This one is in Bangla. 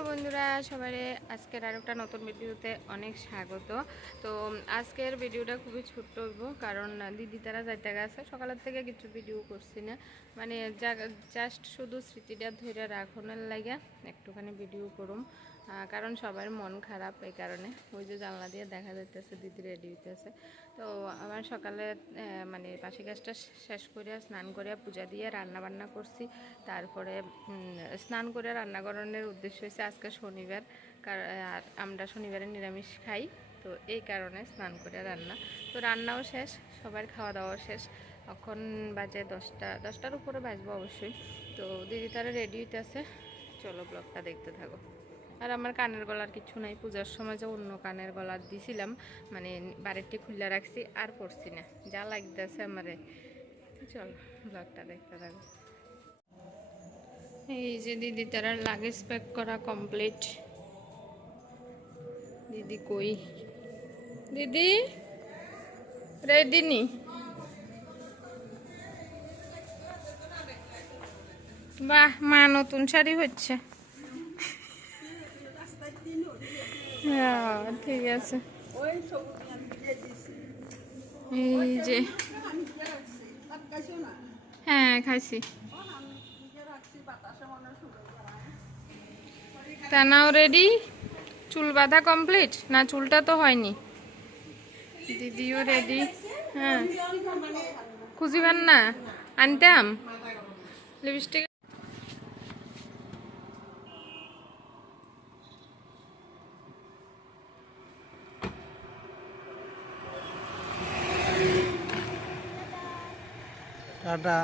হ্যালো বন্ধুরা সবাই আজকের আর একটা নতুন ভিডিওতে অনেক স্বাগত। তো আজকের ভিডিওটা খুবই ছোট্ট হইব, কারণ দিদি তারা যাইতে গেছে, সকালের থেকে কিছু ভিডিও করছি না। মানে জাস্ট শুধু স্মৃতিটা ধরে রাখনের লাগে, একটুখানি ভিডিও করুম। কারণ সবার মন খারাপ এই কারণে। ওই যে জানলা দিয়ে দেখা যাইতেছে, দিদি রেডি হইতেছে। তো আমার সকালে মানে পাশি গাছটা শেষ করে স্নান করে পূজা দিয়ে রান্না বান্না করছি। তারপরে স্নান করে রান্না করানোর উদ্দেশ্য হয়েছে আজকে শনিবার। আমরা শনিবারে নিরামিষ খাই। তো এই কারণে স্নান করে রান্না। তো রান্নাও শেষ, সবার খাওয়া দাওয়াও শেষ। এখন বাজে দশটা, দশটার উপরে বাজবো অবশ্যই। তো দিদি তারা রেডি হইতেছে। চলো ব্লগটা দেখতে থাকো। আর আমার কানের গলার কিছু নাই। পূজার সময় যে অন্য কানের গলার দিছিলাম মানে বাড়িটি খুলে রাখছি, আর পড়ছি না। যা লাগতেছে আমারে। চলো, ব্লগটা দেখতে থাকো। এই যে দিদি তারা লাগেজ প্যাক করা কমপ্লিট দিদি কই? দিদি? রেডি নি বাহ, মা নতুন শাড়ি হচ্ছে। হ্যাঁ ঠিক আছে। এই যে। হ্যাঁ খাইছি। তানাও রেডি চুল বাঁধা কমপ্লিট না, চুলটা তো হয়নি? দিদিও রেডি হ্যাঁ। খুঁজিবেন না? আনতাম? Lipstick tata.